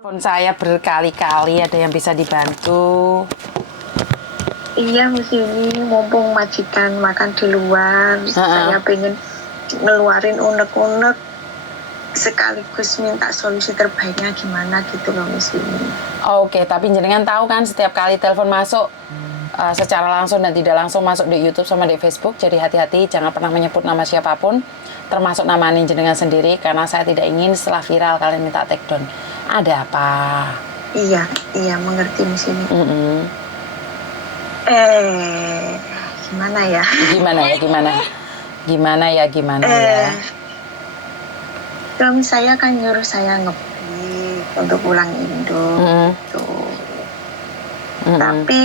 Telepon saya berkali-kali, ada yang bisa dibantu? Iya, Mas ini mumpung majikan makan di luar, saya pengen ngeluarin unek-unek sekaligus minta solusi terbaiknya gimana gitu loh, Mas ini. Oke, tapi jenengan tahu kan setiap kali telepon masuk secara langsung dan tidak langsung masuk di YouTube sama di Facebook, jadi hati-hati jangan pernah menyebut nama siapapun, termasuk nama jenengan sendiri, karena saya tidak ingin setelah viral kalian minta take down. Ada apa? Iya, mengerti Mas ini. Gimana ya? Gimana ya? Suami saya kan nyuruh saya ngebreak untuk pulang Indo gitu. Tapi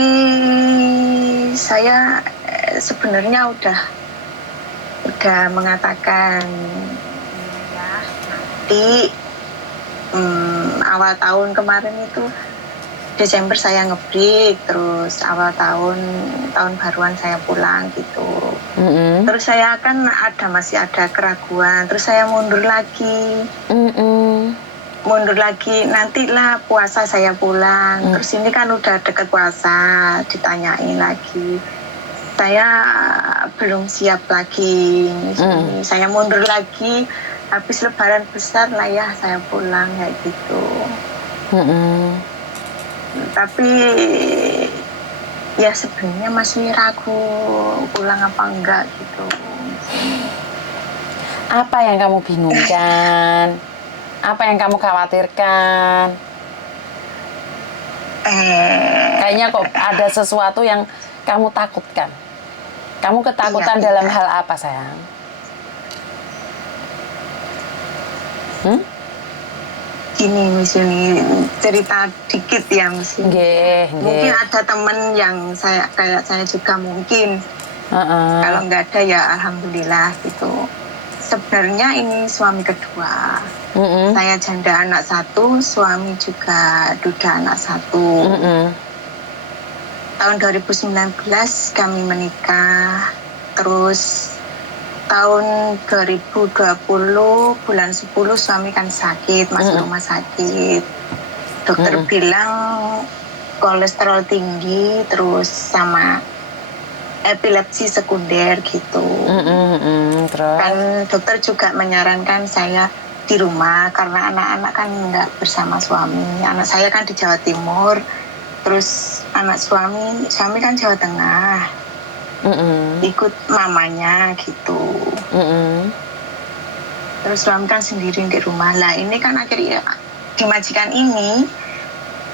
saya sebenarnya udah mengatakan ya nanti awal tahun kemarin itu Desember saya ngebreak, terus awal tahun baruan saya pulang gitu. Terus saya kan masih ada keraguan, terus saya mundur lagi. Nantilah puasa saya pulang. Terus ini kan udah deket puasa, ditanyain lagi. Saya belum siap lagi. Saya mundur lagi, habis lebaran besar lah ya saya pulang kayak gitu. Tapi ya sebenarnya masih ragu pulang apa enggak gitu. Apa yang kamu bingungkan? Apa yang kamu khawatirkan? Kayaknya kok ada sesuatu yang kamu takutkan. Kamu ketakutan dalam hal apa, sayang? Gini, Miss Yuni, cerita dikit ya, Miss Yuni. Mungkin ada temen yang kayak saya juga mungkin. Kalau nggak ada ya alhamdulillah gitu. Sebenarnya ini suami kedua. Saya janda anak satu, suami juga duda anak satu. Tahun 2019 kami menikah. Terus tahun 2020 bulan 10 suami kan sakit, masuk rumah sakit. Dokter bilang kolesterol tinggi, terus sama epilepsi sekunder gitu. Terus? Kan dokter juga menyarankan saya di rumah karena anak-anak kan nggak bersama suami. Anak saya kan di Jawa Timur, terus anak suami kan Jawa Tengah. Ikut mamanya gitu. Terus suami kan sendiri di rumah. Lah ini kan akhirnya di majikan ini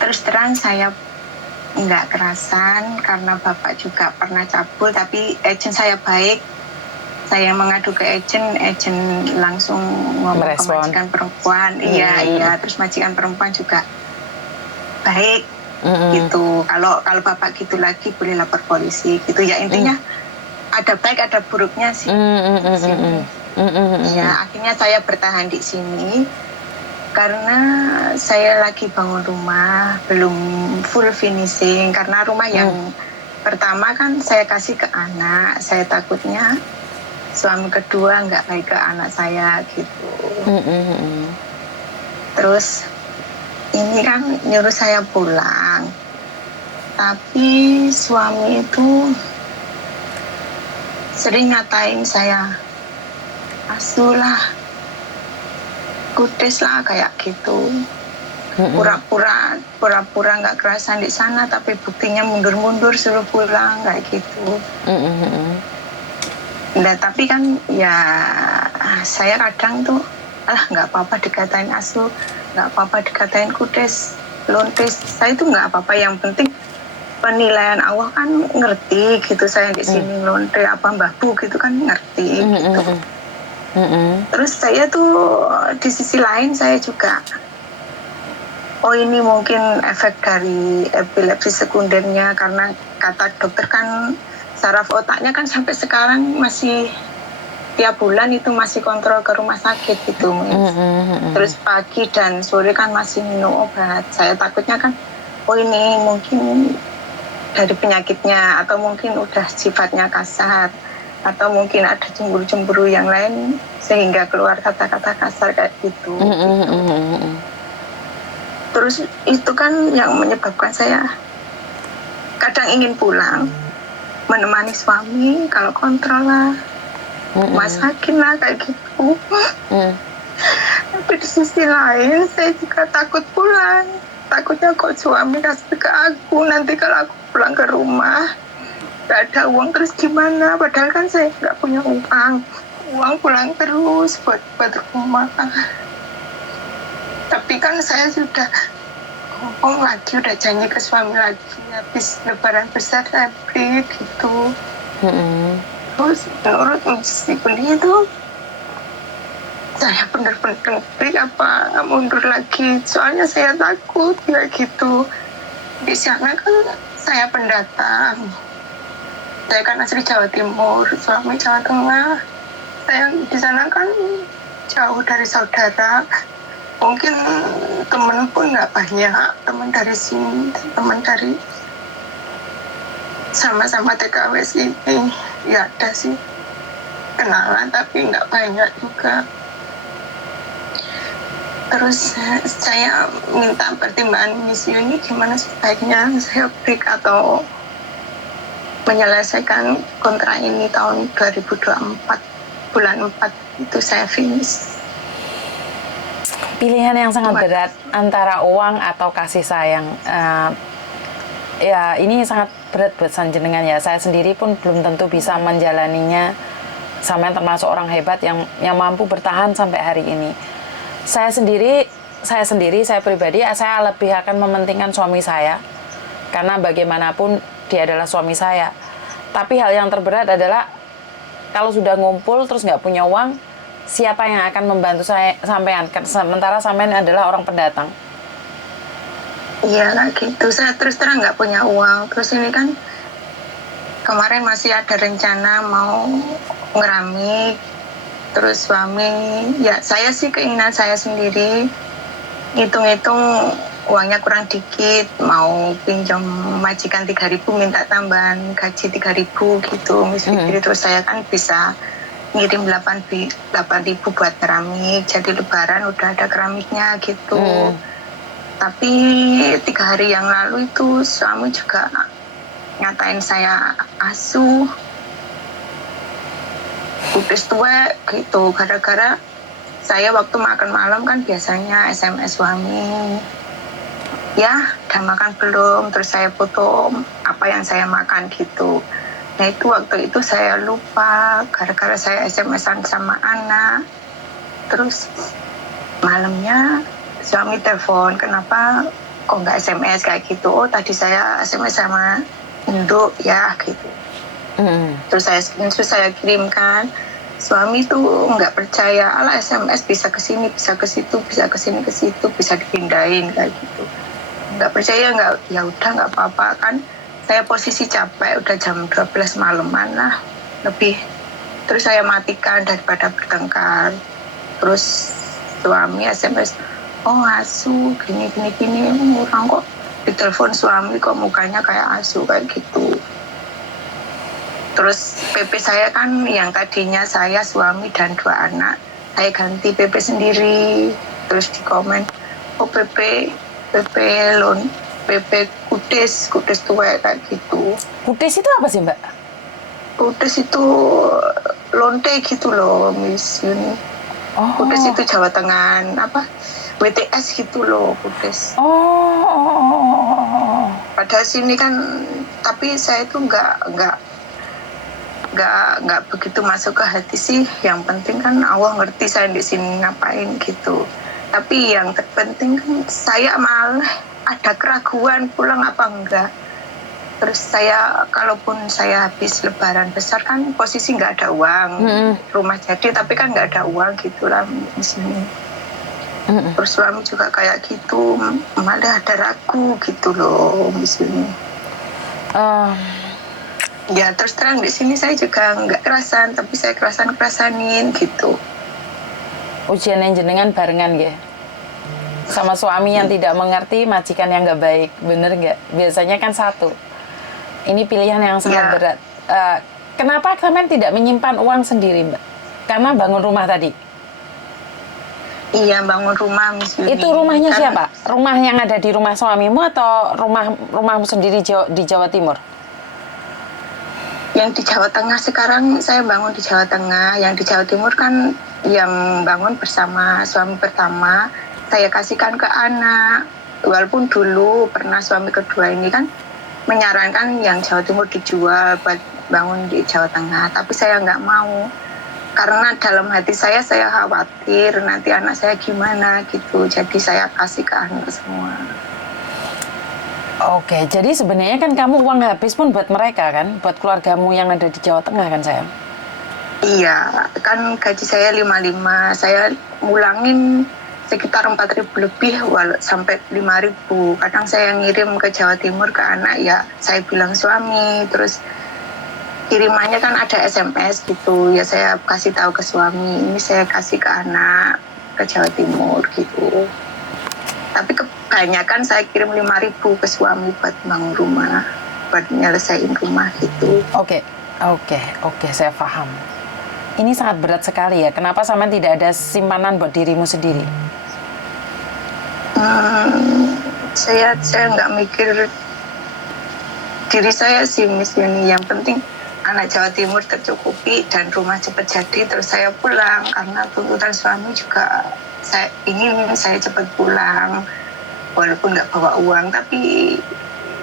terus terang saya nggak kerasan karena bapak juga pernah cabul, tapi agent saya baik. Saya mengadu ke agent langsung ngomong ke majikan perempuan. Iya, terus majikan perempuan juga baik gitu. Kalau bapak gitu lagi boleh lapor polisi gitu ya, intinya ada baik ada buruknya sih. Ya akhirnya saya bertahan di sini karena saya lagi bangun rumah, belum full finishing karena rumah yang pertama kan saya kasih ke anak, saya takutnya suami kedua nggak baik ke anak saya gitu. Terus ini kan nyuruh saya pulang, tapi suami itu sering ngatain saya, asulah, kudes lah kayak gitu. Pura-pura nggak kerasan di sana, tapi buktinya mundur-mundur suruh pulang kayak gitu. Nah tapi kan ya saya kadang tuh nggak apa-apa dikatain asuh, nggak apa-apa dikatain kudes, lontes, saya itu nggak apa-apa, yang penting penilaian Allah kan ngerti gitu, saya di sini lonte apa Mbah Bu gitu kan ngerti gitu. Terus saya tuh di sisi lain saya juga ini mungkin efek dari epilepsi sekundernya, karena kata dokter kan saraf otaknya kan sampai sekarang masih tiap bulan itu masih kontrol ke rumah sakit gitu. Terus pagi dan sore kan masih minum obat. Saya takutnya kan ini mungkin dari penyakitnya, atau mungkin udah sifatnya kasar, atau mungkin ada cemburu-cemburu yang lain sehingga keluar kata-kata kasar kayak gitu. Terus itu kan yang menyebabkan saya kadang ingin pulang, menemani suami, kalau kontrol lah, masakin lah kayak gitu. Tapi di sisi lain saya juga takut pulang. Takutnya kok suami kasih ke aku, nanti kalau aku pulang ke rumah gak ada uang terus gimana? Padahal kan saya gak punya uang. Uang pulang terus buat rumah. Tapi kan saya sudah ngomong lagi, udah janji ke suami lagi. Habis lebaran besar saya beli gitu. Terus menurut si beli itu saya bener-bener beli apa mundur lagi. Soalnya saya takut ya gitu. Di sana kan saya pendatang. Saya kan asli Jawa Timur, suami Jawa Tengah. Saya di sana kan jauh dari saudara. Mungkin temen pun nggak banyak, teman dari sini, teman dari sama-sama TKW sini. Ya ada sih kenalan, tapi nggak banyak juga. Terus saya minta pertimbangan misi ini gimana sebaiknya saya break atau menyelesaikan kontrak ini tahun 2024 bulan 4 itu saya finish. Pilihan yang sangat berat antara uang atau kasih sayang. Ya ini sangat berat buat Sanjenengan ya. Saya sendiri pun belum tentu bisa menjalaninya. Sampean termasuk orang hebat yang mampu bertahan sampai hari ini. Saya pribadi, saya lebih akan mementingkan suami saya. Karena bagaimanapun dia adalah suami saya. Tapi hal yang terberat adalah kalau sudah ngumpul terus nggak punya uang, siapa yang akan membantu sampean? Sementara sampean adalah orang pendatang. Iya lah gitu. Saya terus terang nggak punya uang. Terus ini kan kemarin masih ada rencana mau ngeramik. Terus suami, ya saya sih keinginan saya sendiri, hitung-hitung uangnya kurang dikit, mau pinjam majikan 3.000, minta tambahan gaji 3.000 gitu. Terus saya kan bisa ngirim 8.000 buat keramik, jadi lebaran udah ada keramiknya gitu. Tapi 3 hari yang lalu itu suami juga ngatain saya asuh, udah tua gitu, gara-gara saya waktu makan malam kan biasanya SMS suami, ya udah makan belum, terus saya foto apa yang saya makan gitu. Nah itu waktu itu saya lupa gara-gara saya SMS-an sama anak. Terus malamnya suami telepon, kenapa kok nggak SMS kayak gitu? Oh tadi saya SMS sama induk ya gitu. Terus saya screenshot, saya kirimkan. Suami tuh nggak percaya, ala SMS bisa ke sini, bisa ke situ, bisa ke sini ke situ, bisa dipindahin kayak gitu. Nggak percaya, nggak, ya udah nggak apa-apa kan. Saya posisi capek, udah jam 12 malaman lah lebih. Terus saya matikan daripada bertengkar. Terus suami SMS, oh asu gini orang kok ditelepon suami kok mukanya kayak asu kayak gitu. Terus PP saya kan yang tadinya saya, suami, dan 2 anak, saya ganti PP sendiri. Terus di komen, oh PP loan, PP kudes tua kayak gitu. Kudes itu apa sih Mbak? Kudes itu lonte gitu loh, Miss Yuni. Kudes itu Jawa Tengah, apa? WTS gitu loh, kudes. Padahal sini kan, tapi saya itu nggak begitu masuk ke hati sih. Yang penting kan Allah ngerti saya di sini ngapain gitu. Tapi yang terpenting kan saya malah ada keraguan pulang apa enggak. Terus saya, kalaupun saya habis lebaran besar kan posisi nggak ada uang, rumah jadi tapi kan nggak ada uang gitulah di sini. Terus suami juga kayak gitu, malah ada ragu gitu loh di sini. Ya terus terang di sini saya juga nggak kerasan, tapi saya kerasanin gitu. Ujian yang jenengan barengan ya, sama suami yang tidak mengerti, majikan yang nggak baik, bener nggak? Biasanya kan satu. Ini pilihan yang sangat berat. Kenapa kalian tidak menyimpan uang sendiri, Mbak? Karena bangun rumah tadi. Iya, bangun rumah Miss Yuni. Itu rumahnya Kan siapa? Rumah yang ada di rumah suamimu atau rumahmu sendiri di Jawa Timur? yang di Jawa Tengah sekarang saya bangun di Jawa Tengah. Yang di Jawa Timur kan yang bangun bersama suami pertama. Saya kasihkan ke anak. Walaupun dulu pernah suami kedua ini kan menyarankan yang Jawa Timur dijual buat bangun di Jawa Tengah. Tapi saya nggak mau. Karena dalam hati saya khawatir nanti anak saya gimana gitu. Jadi saya kasih ke anak semua. Oke, jadi sebenarnya kan kamu uang habis pun buat mereka kan? Buat keluargamu yang ada di Jawa Tengah kan sayang? Iya, kan gaji saya 55, saya mulangin sekitar 4.000 lebih sampai 5.000. Kadang saya ngirim ke Jawa Timur ke anak ya, saya bilang suami, terus kirimannya kan ada SMS gitu, ya saya kasih tahu ke suami, ini saya kasih ke anak ke Jawa Timur gitu. Tapi kebanyakan saya kirim 5.000 ke suami buat bangun rumah, buat nyelesain rumah gitu. Oke, saya paham. Ini sangat berat sekali ya. Kenapa sama tidak ada simpanan buat dirimu sendiri? Saya nggak mikir diri saya sih Miss Yuni. Yang penting anak Jawa Timur tercukupi dan rumah cepat jadi, terus saya pulang karena tuntutan suami juga saya cepat pulang walaupun nggak bawa uang. Tapi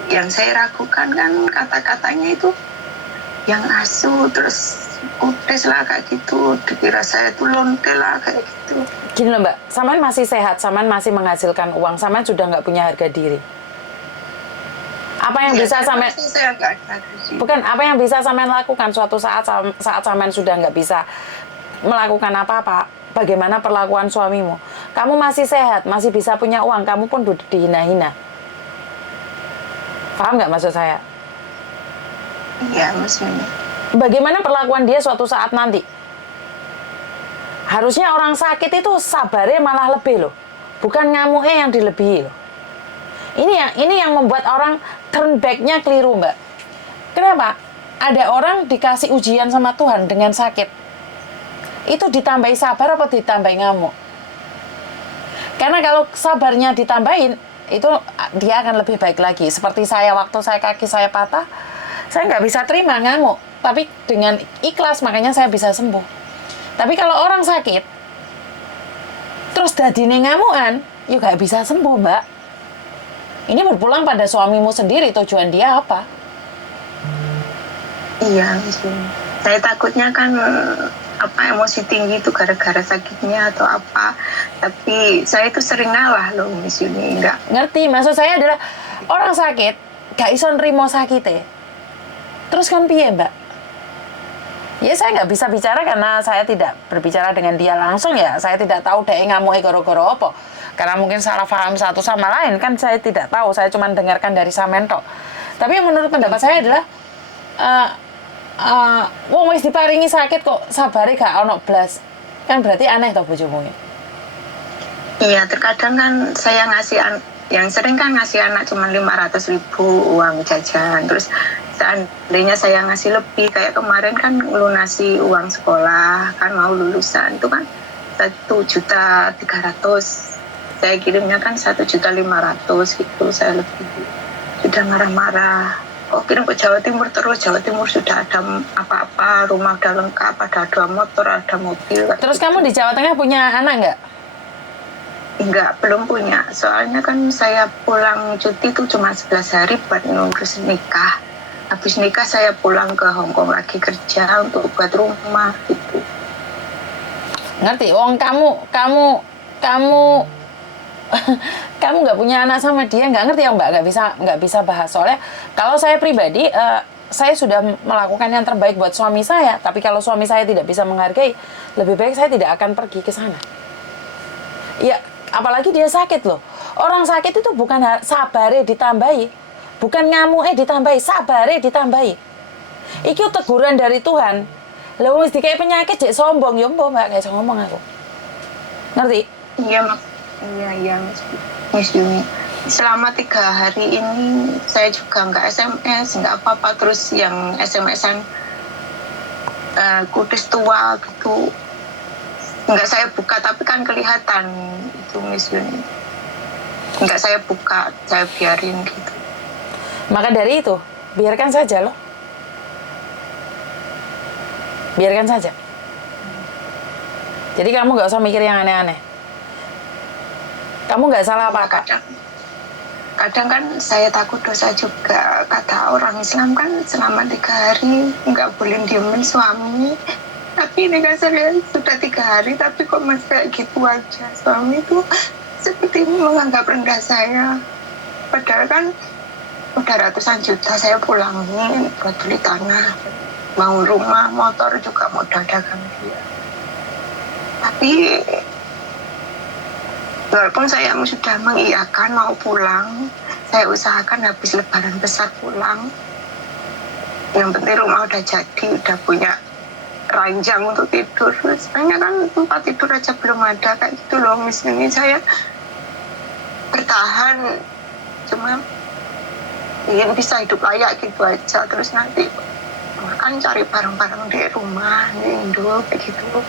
yang saya ragukan kan kata-katanya itu yang asuh terus kudes lah kayak gitu, dikira saya itu lonte lah kayak gitu. Gini loh Mbak, Saman masih sehat, Saman masih menghasilkan uang, Saman sudah nggak punya harga diri. Apa yang bisa Saman bukan apa yang bisa Saman lakukan suatu saat Saman sudah nggak bisa melakukan apa-apa? Bagaimana perlakuan suamimu? Kamu masih sehat, masih bisa punya uang, kamu pun dihina-hina. Paham nggak maksud saya? Iya, Mas Yuni. Bagaimana perlakuan dia suatu saat nanti? Harusnya orang sakit itu sabarnya malah lebih loh, bukan ngamuknya yang dilebihi loh. Ini yang membuat orang turn back-nya keliru Mbak. Kenapa? Ada orang dikasih ujian sama Tuhan dengan sakit. Itu ditambahi sabar apa ditambahi ngamuk? Karena kalau sabarnya ditambahin, itu dia akan lebih baik lagi. Seperti saya, waktu kaki saya patah, saya nggak bisa terima ngamuk. Tapi dengan ikhlas, makanya saya bisa sembuh. Tapi kalau orang sakit, terus dadine ngamukan, ya nggak bisa sembuh, Mbak. Ini berpulang pada suamimu sendiri, tujuan dia apa? Iya, saya takutnya kan emosi tinggi itu gara-gara sakitnya atau apa. Tapi saya itu sering ngalah loh, Miss Yuni. Enggak ngerti, maksud saya adalah orang sakit gak iso nrimo sakite. Terus kan piye, Mbak? Ya saya nggak bisa bicara karena saya tidak berbicara dengan dia langsung ya. Saya tidak tahu dia ngamuke gara-gara apa. Karena mungkin salah paham satu sama lain kan saya tidak tahu. Saya cuma dengarkan dari Samen tok. Tapi menurut pendapat saya adalah wong wis diparingi sakit kok sabare gak ono blas. Kan berarti aneh toh bojomu. Iya, terkadang kan saya ngasih yang sering kan ngasih anak cuma 500.000 uang jajan. Terus seandainya saya ngasih lebih, kayak kemarin kan lunasi uang sekolah, kan mau lulusan, itu kan 1.300.000. Saya kirimnya kan 1.500.000 gitu, saya lebih. Sudah marah-marah. Oh, kirim ke Jawa Timur terus, Jawa Timur sudah ada apa-apa, rumah udah lengkap, ada 2 motor, ada mobil. Terus gitu. Kamu di Jawa Tengah punya anak nggak? Enggak, belum punya. Soalnya kan saya pulang cuti itu cuma 11 hari buat ngurus nikah. Habis nikah saya pulang ke Hongkong lagi kerja untuk buat rumah gitu. Ngerti? Wong kamu nggak punya anak sama dia, nggak ngerti ya Mbak, nggak bisa bahas. Soalnya kalau saya pribadi, saya sudah melakukan yang terbaik buat suami saya. Tapi kalau suami saya tidak bisa menghargai, lebih baik saya tidak akan pergi ke sana. Ya, apalagi dia sakit loh. Orang sakit itu bukan sabare ditambahi, bukan ngamuke ditambahi, sabare ditambahi. Iki teguran dari Tuhan. Lah wis dikai penyakit jek sombong, ya mbok Mbak, gak iso ngomong aku. Ngerti? Iya, Mak. Iya, Miss Yuni. Selama 3 hari ini saya juga nggak SMS, nggak apa-apa. Terus yang SMS-an kudus tua gitu, Enggak saya buka, tapi kan kelihatan itu Miss Yuni. Enggak saya buka, saya biarin gitu. Maka dari itu, biarkan saja loh. Biarkan saja. Jadi kamu nggak usah mikir yang aneh-aneh. Kamu nggak salah apa-apa. Kadang kan saya takut dosa juga. Kata orang Islam kan selama 3 hari nggak boleh diemin suami. Tapi ini kan saya sudah 3 hari, tapi kok masih kayak gitu aja. Suami itu seperti menganggap rendah saya. Padahal kan udah ratusan juta saya pulangin buat beli tanah, mau rumah, motor juga modal dagang dia. Tapi walaupun saya sudah mengiyakan mau pulang, saya usahakan habis lebaran besar pulang. Yang penting rumah udah jadi, udah punya ranjang untuk tidur. Sebenarnya kan tempat tidur aja belum ada, kayak gitu loh Miss. Ini saya bertahan, cuma ingin bisa hidup layak gitu aja. Terus nanti makan cari barang-barang di rumah, di Indo, kayak gitu.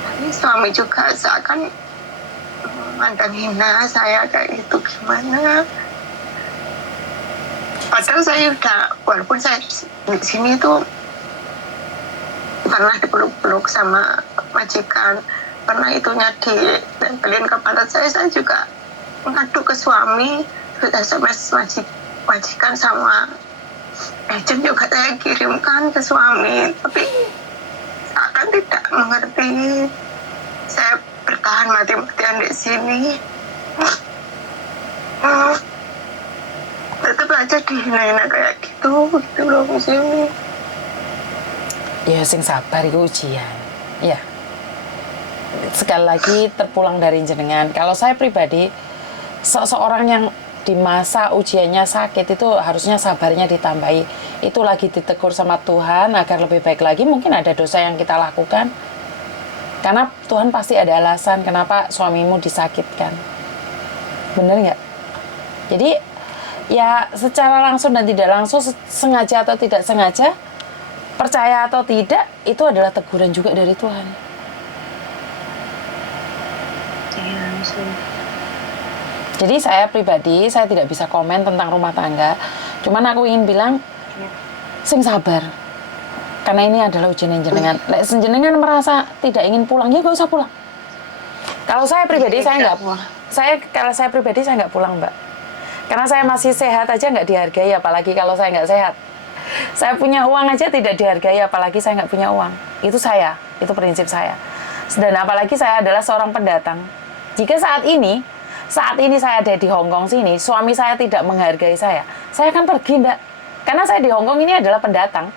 Tapi suami juga seakan memandang hina saya kayak gitu, gimana. Padahal saya udah, walaupun saya di sini tuh pernah dipeluk-peluk sama majikan, pernah itunya ditempelin ke pantat saya juga mengadu ke suami, terus SMS majikan sama agent juga saya kirimkan ke suami, tapi akan tidak mengerti. Saya bertahan mati-matian di sini. Tetap aja dihina-hina kayak gitu loh Miss Yuni. Ya sing sabar itu ujian. Ya. Sekali lagi terpulang dari jenengan. Kalau saya pribadi, seseorang yang di masa ujiannya sakit itu harusnya sabarnya ditambahi. Itu lagi ditegur sama Tuhan agar lebih baik lagi. Mungkin ada dosa yang kita lakukan. Karena Tuhan pasti ada alasan kenapa suamimu disakitkan. Bener nggak? Jadi ya secara langsung dan tidak langsung, sengaja atau tidak sengaja, percaya atau tidak, itu adalah teguran juga dari Tuhan. Iya, jadi saya pribadi, saya tidak bisa komen tentang rumah tangga. Cuman aku ingin bilang, sing sabar. Karena ini adalah ujian jenengan. Lek jenengan merasa tidak ingin pulang, ya gak usah pulang. Kalau saya pribadi, saya nggak pulang. Kalau saya pribadi, saya nggak pulang, Mbak. Karena saya masih sehat aja nggak dihargai, apalagi kalau saya nggak sehat. Saya punya uang aja tidak dihargai, apalagi saya nggak punya uang. Itu prinsip saya. Dan apalagi saya adalah seorang pendatang. Jika saat ini saya ada di Hong Kong sini, suami saya tidak menghargai saya akan pergi, Mbak. Karena saya di Hong Kong ini adalah pendatang.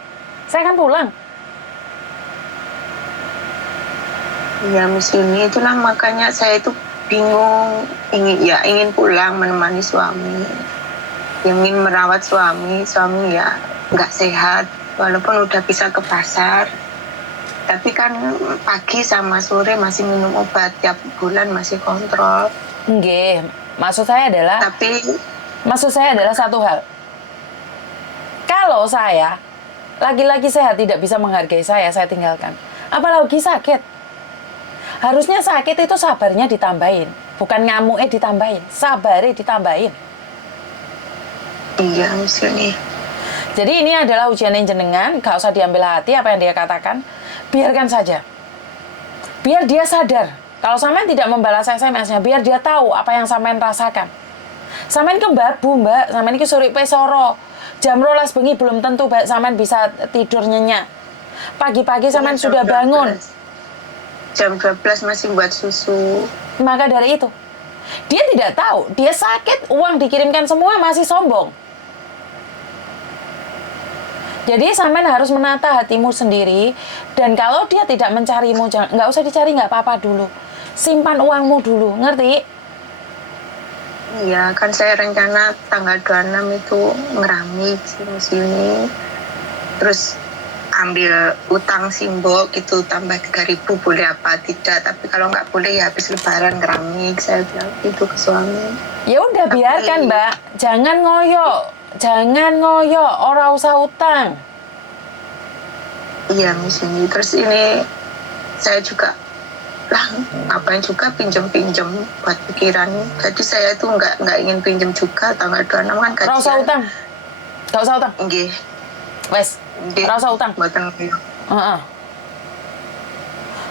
Saya akan pulang. Iya Miss Yuni, itulah makanya saya itu bingung, ingin pulang menemani suami, ingin merawat suami ya nggak sehat, walaupun udah bisa ke pasar, tapi kan pagi sama sore masih minum obat, tiap bulan masih kontrol. Nggih, maksud saya adalah satu hal. Kalau saya lagi-lagi sehat tidak bisa menghargai saya tinggalkan. Apalagi sakit. Harusnya sakit itu sabarnya ditambahin, bukan ngamuknya ditambahin, sabarnya ditambahin. Iya, Miss Yuni. Jadi ini adalah ujian jenengan, gak usah diambil hati apa yang dia katakan, biarkan saja. Biar dia sadar, kalau sampean tidak membalas SMS-nya, biar dia tahu apa yang sampean rasakan. Sampean ke babu, Mbak, sampean ke surik pesoro. Jam 12 bengi belum tentu sampean bisa tidur nyenyak. Pagi-pagi sampean sudah bangun. Jam 12 masih buat susu. Maka dari itu, dia tidak tahu, dia sakit, uang dikirimkan semua, masih sombong. Jadi sampean harus menata hatimu sendiri, dan kalau dia tidak mencarimu, nggak usah dicari, nggak apa-apa dulu. Simpan uangmu dulu, ngerti? Iya, kan saya rencana tanggal 26 itu ngeramik sini. Terus ambil utang simbol gitu, tambah 3.000 boleh apa tidak. Tapi kalau nggak boleh ya habis lebaran ngeramik, saya bilang itu ke suami. Ya udah, biarkan Mbak, jangan ngoyo, ora usah utang. Iya Miss Yuni, terus ini saya juga lah ngapain juga pinjem-pinjem buat pikiran. Jadi saya tuh nggak ingin pinjem juga, tanggal 26 kan Ora usah utang. Gak usah utang. Nggih. Wes, Nggih. ora usah utang. Mboten. Heeh.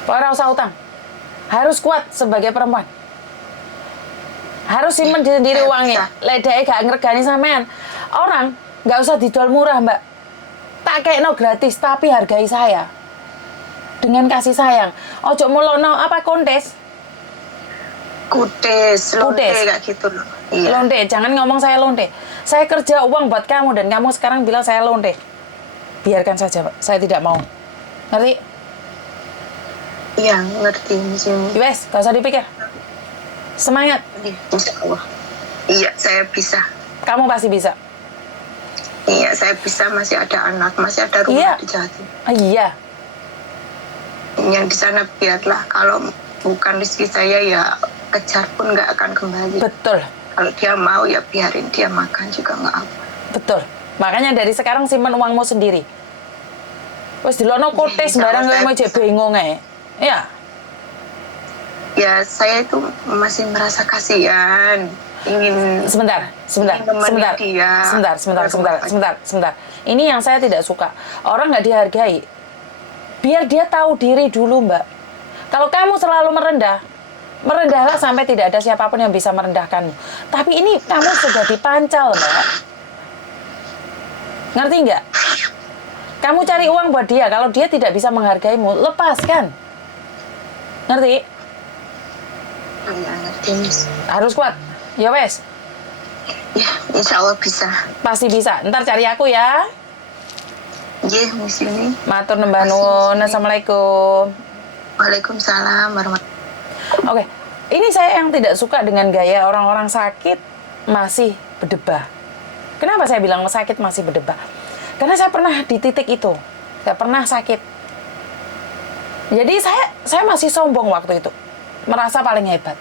Ora usah utang. Harus kuat sebagai perempuan. Harus simpen sendiri uangnya. Ledake gak ngregani sampean. Orang nggak usah dijual murah, Mbak. Tak kekno gratis, tapi hargai saya. Dengan kasih sayang. Ojo mulono apa kontes. Kutes, lonte Kutes. kayak gitu loh. Iya. Lonte, jangan ngomong saya lonte. Saya kerja uang buat kamu dan kamu sekarang bilang saya lonte. Biarkan saja, Pak. Saya tidak mau. Ngerti? Iya, ngerti di sini. Wes, gak usah dipikir. Semangat. Insya Allah. Iya, saya bisa. Kamu pasti bisa. Iya, saya bisa. Masih ada anak, masih ada rumah Iya. di Jatim. Iya. Yang di sana biarlah, kalau bukan rezeki saya ya kejar pun nggak akan kembali. Betul. Kalau dia mau ya biarin dia makan juga nggak apa. Betul. Makanya dari sekarang simpen uangmu sendiri. Wes dilono kotes barang kowe mau jek bingung ae. Iya. Ya saya itu masih merasa kasihan, ingin Sebentar. nemani dia. Sebentar. Ini yang saya tidak suka. Orang nggak dihargai. Biar dia tahu diri dulu, Mbak. Kalau kamu selalu merendah, merendahlah sampai tidak ada siapapun yang bisa merendahkanmu. Tapi ini kamu sudah dipancal, Mbak. Ngerti nggak? Kamu cari uang buat dia, kalau dia tidak bisa menghargaimu, lepaskan. Ngerti? Ya, ngerti, Miss. Harus kuat. Ya wes, Ya, insya Allah bisa. pasti bisa. Ntar cari aku ya. Iya, Miss Yuni. Matur nembah nuwun. Assalamualaikum. Waalaikumsalam warahmatullahi. Oke, ini saya yang tidak suka dengan gaya orang-orang sakit masih berdebah. Kenapa saya bilang sakit masih berdebah? Karena saya pernah di titik itu. Saya pernah sakit. Jadi saya masih sombong waktu itu. Merasa paling hebat.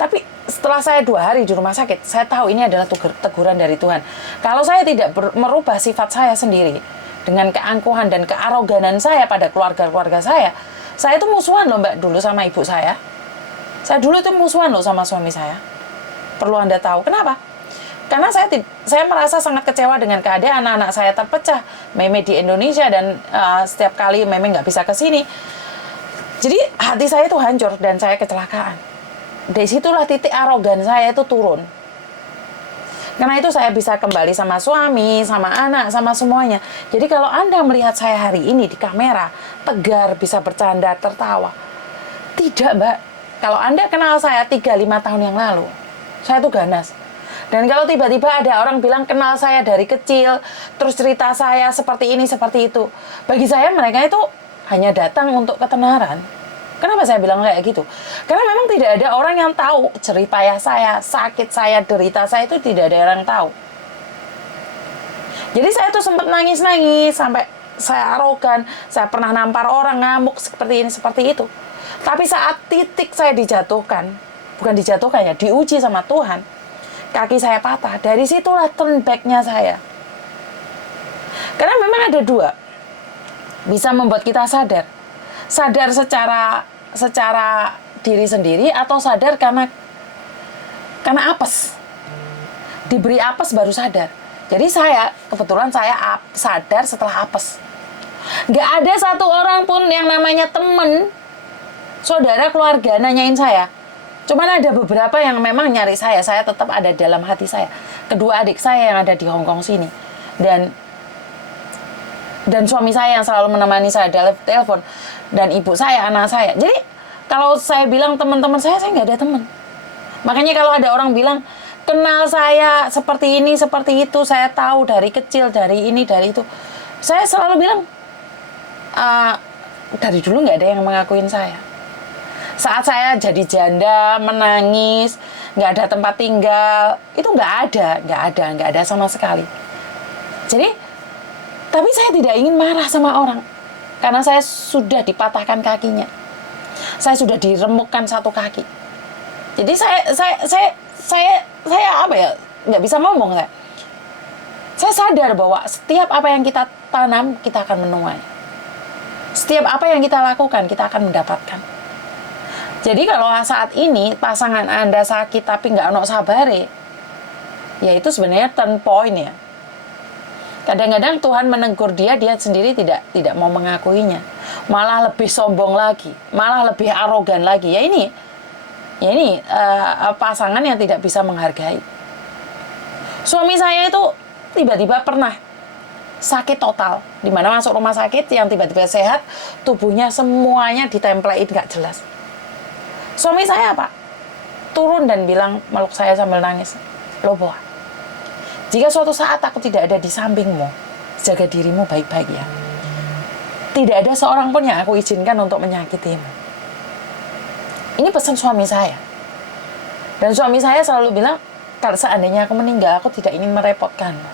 Tapi setelah saya 2 hari di rumah sakit, saya tahu ini adalah teguran dari Tuhan. Kalau saya tidak merubah sifat saya sendiri, dengan keangkuhan dan kearoganan saya pada keluarga-keluarga saya itu musuhan loh, Mbak, dulu sama ibu saya. Saya dulu itu musuhan loh sama suami saya. Perlu Anda tahu. Kenapa? Karena saya merasa sangat kecewa dengan keadaan anak saya terpecah. Meme di Indonesia dan setiap kali Meme nggak bisa ke sini. Jadi hati saya itu hancur dan saya kecelakaan. Dari situlah titik arogan saya itu turun. Karena itu saya bisa kembali sama suami, sama anak, sama semuanya. Jadi kalau Anda melihat saya hari ini di kamera, tegar, bisa bercanda, tertawa. Tidak, Mbak. Kalau Anda kenal saya 3-5 tahun yang lalu, saya tuh ganas. Dan kalau tiba-tiba ada orang bilang kenal saya dari kecil, terus cerita saya seperti ini, seperti itu. Bagi saya mereka itu hanya datang untuk ketenaran. Kenapa saya bilang kayak gitu? Karena memang tidak ada orang yang tahu jerih payah saya, sakit saya, derita saya itu tidak ada orang tahu. Jadi saya tuh sempat nangis-nangis sampai saya arogan, saya pernah nampar orang, ngamuk seperti ini, seperti itu. Tapi saat titik saya dijatuhkan, bukan dijatuhkan ya, diuji sama Tuhan, kaki saya patah, dari situlah turn back-nya saya. Karena memang ada 2, bisa membuat kita sadar secara diri sendiri atau sadar karena apes. Diberi apes baru sadar. Jadi kebetulan saya sadar setelah apes. Nggak ada satu orang pun yang namanya temen, saudara, keluarga nanyain saya. Cuman ada beberapa yang memang nyari saya tetap ada dalam hati saya. Kedua adik saya yang ada di Hong Kong sini. Dan suami saya yang selalu menemani saya dalam telepon, dan ibu saya, anak saya. Jadi kalau saya bilang teman-teman saya nggak ada teman. Makanya kalau ada orang bilang kenal saya seperti ini, seperti itu, saya tahu dari kecil, dari ini, dari itu, saya selalu bilang dari dulu nggak ada yang mengakuin saya. Saat saya jadi janda, menangis, nggak ada tempat tinggal, itu nggak ada sama sekali. Jadi tapi saya tidak ingin marah sama orang, karena saya sudah dipatahkan kakinya, saya sudah diremukkan satu kaki. Jadi saya apa ya, nggak bisa ngomong saya. Saya sadar bahwa setiap apa yang kita tanam kita akan menuai, setiap apa yang kita lakukan kita akan mendapatkan. Jadi kalau saat ini pasangan Anda sakit tapi nggak ono sabare, ya itu sebenarnya turn point ya. Kadang-kadang Tuhan menegur dia sendiri tidak mau mengakuinya, malah lebih sombong lagi, malah lebih arogan lagi. Ya ini pasangan yang tidak bisa menghargai. Suami saya itu tiba-tiba pernah sakit total, di mana masuk rumah sakit yang tiba-tiba sehat, tubuhnya semuanya ditempelin nggak jelas. Suami saya apa? Turun dan bilang, meluk saya sambil nangis, "Lobo, jika suatu saat aku tidak ada di sampingmu, jaga dirimu baik-baik ya. Tidak ada seorang pun yang aku izinkan untuk menyakitimu." Ini pesan suami saya. Dan suami saya selalu bilang, kalau seandainya aku meninggal, aku tidak ingin merepotkanmu.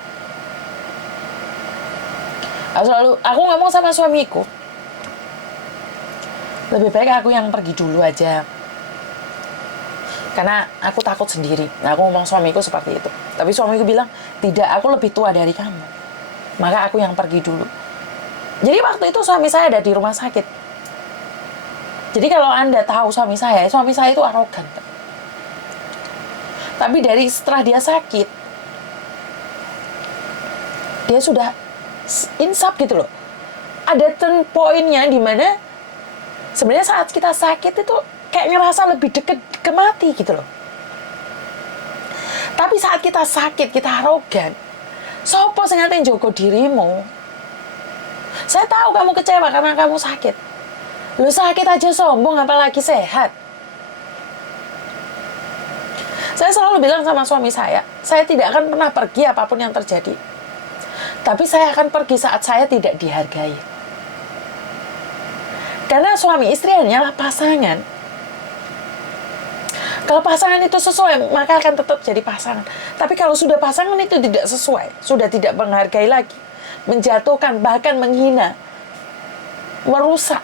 Aku ngomong sama suamiku, lebih baik aku yang pergi dulu aja. Karena aku takut sendiri. Nah, aku ngomong suamiku seperti itu. Tapi suamiku bilang, tidak, aku lebih tua dari kamu. Maka aku yang pergi dulu. Jadi waktu itu suami saya ada di rumah sakit. Jadi kalau Anda tahu suami saya itu arogan. Tapi setelah dia sakit, dia sudah insaf gitu loh. Ada turn point-nya di mana sebenarnya saat kita sakit itu kayak ngerasa lebih deket ke mati gitu loh. Tapi saat kita sakit, kita arogan, sopo sing ate njogo dirimu? Saya tahu kamu kecewa karena kamu sakit. Lu sakit aja sombong, apalagi sehat. Saya selalu bilang sama suami saya tidak akan pernah pergi apapun yang terjadi. Tapi saya akan pergi saat saya tidak dihargai. Karena suami istri hanyalah pasangan. Kalau pasangan itu sesuai, maka akan tetap jadi pasangan. Tapi kalau sudah pasangan itu tidak sesuai, sudah tidak menghargai lagi, menjatuhkan, bahkan menghina, merusak,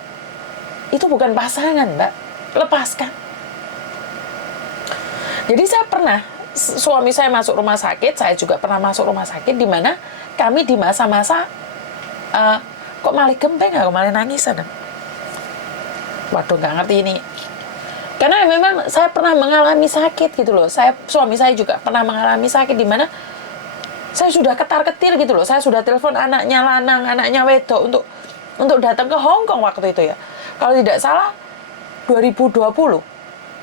itu bukan pasangan, Mbak. Lepaskan. Jadi saya pernah, suami saya masuk rumah sakit, saya juga pernah masuk rumah sakit, di mana kami di masa-masa, kok malah gembeng, kok malah nangisan. Waduh, nggak ngerti ini. Karena memang saya pernah mengalami sakit gitu loh. Suami saya juga pernah mengalami sakit di mana saya sudah ketar-ketir gitu loh. Saya sudah telepon anaknya lanang, anaknya wedok untuk datang ke Hong Kong waktu itu ya. Kalau tidak salah 2020.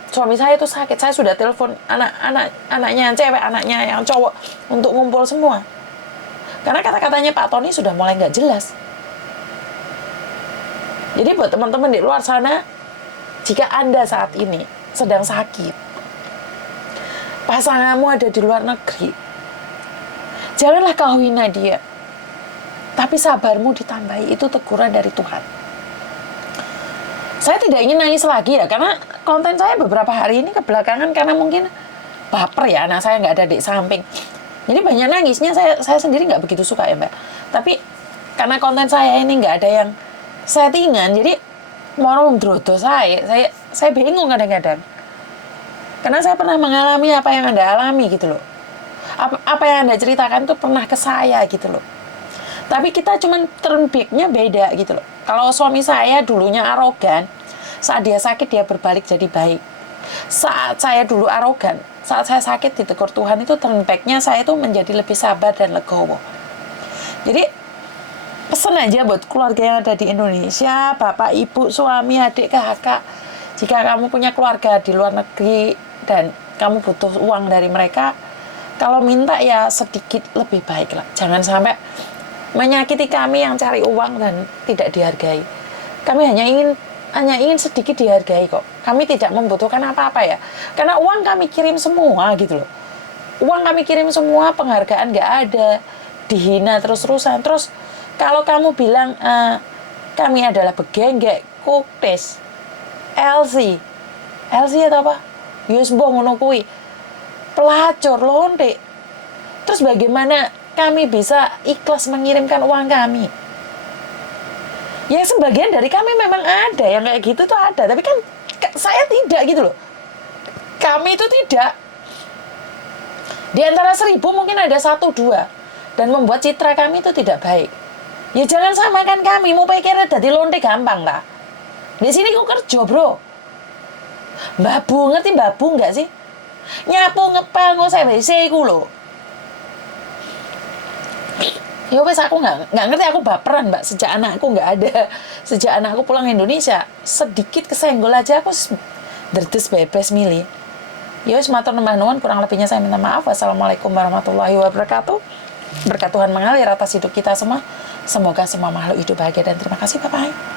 Suami saya itu sakit. Saya sudah telepon anaknya yang cewek, anaknya yang cowok untuk ngumpul semua. Karena kata-katanya Pak Tony sudah mulai nggak jelas. Jadi buat teman-teman di luar sana, jika Anda saat ini sedang sakit, pasanganmu ada di luar negeri, janganlah kau hina dia. Tapi sabarmu ditambahi, itu teguran dari Tuhan. Saya tidak ingin nangis lagi ya, karena konten saya beberapa hari ini kebelakangan, karena mungkin baper ya, anak saya nggak ada di samping. Jadi banyak nangisnya, saya sendiri nggak begitu suka ya Mbak. Tapi karena konten saya ini nggak ada yang settingan, jadi mau mendrodo saya bingung kadang-kadang. Karena saya pernah mengalami apa yang Anda alami gitu loh. Apa yang Anda ceritakan itu pernah ke saya gitu loh. Tapi kita cuman turn back-nya beda gitu loh. Kalau suami saya dulunya arogan, saat dia sakit dia berbalik jadi baik. Saat saya dulu arogan, saat saya sakit ditegur Tuhan, itu turn back-nya saya itu menjadi lebih sabar dan legowo. Jadi pesan aja buat keluarga yang ada di Indonesia, bapak, ibu, suami, adik, kakak. Jika kamu punya keluarga di luar negeri dan kamu butuh uang dari mereka, kalau minta ya sedikit lebih baik lah. Jangan sampai menyakiti kami yang cari uang dan tidak dihargai. Kami hanya ingin sedikit dihargai kok. Kami tidak membutuhkan apa-apa ya. Karena uang kami kirim semua gitu loh. Uang kami kirim semua, penghargaan nggak ada, dihina terus-terusan. Terus kalau kamu bilang kami adalah begenggek, kuktes, LC atau apa? Yusbo ngono kuwi. Pelacur, lonte. Terus bagaimana kami bisa ikhlas mengirimkan uang kami? Ya sebagian dari kami memang ada yang kayak gitu tuh ada, tapi kan saya tidak gitu loh. Kami itu tidak. Di antara 1.000 mungkin ada 1-2 dan membuat citra kami itu tidak baik. Ya jangan samakan kami, mau pikirnya jadi lonte gampang lah. Di sini kok kerja bro. Babu, ngerti babu nggak sih? Nyapu ngepel ngosek WC iku lho. Ya wes aku nggak ngerti, aku baperan Mbak sejak anakku nggak ada, sejak anakku pulang Indonesia sedikit kesenggol aja aku derdes bebes milih. Ya wes matur nembah nuwun, kurang lebihnya saya minta maaf. Wassalamualaikum warahmatullahi wabarakatuh. Berkat Tuhan mengalir atas hidup kita semua. Semoga semua makhluk hidup bahagia dan terima kasih. Bye bye.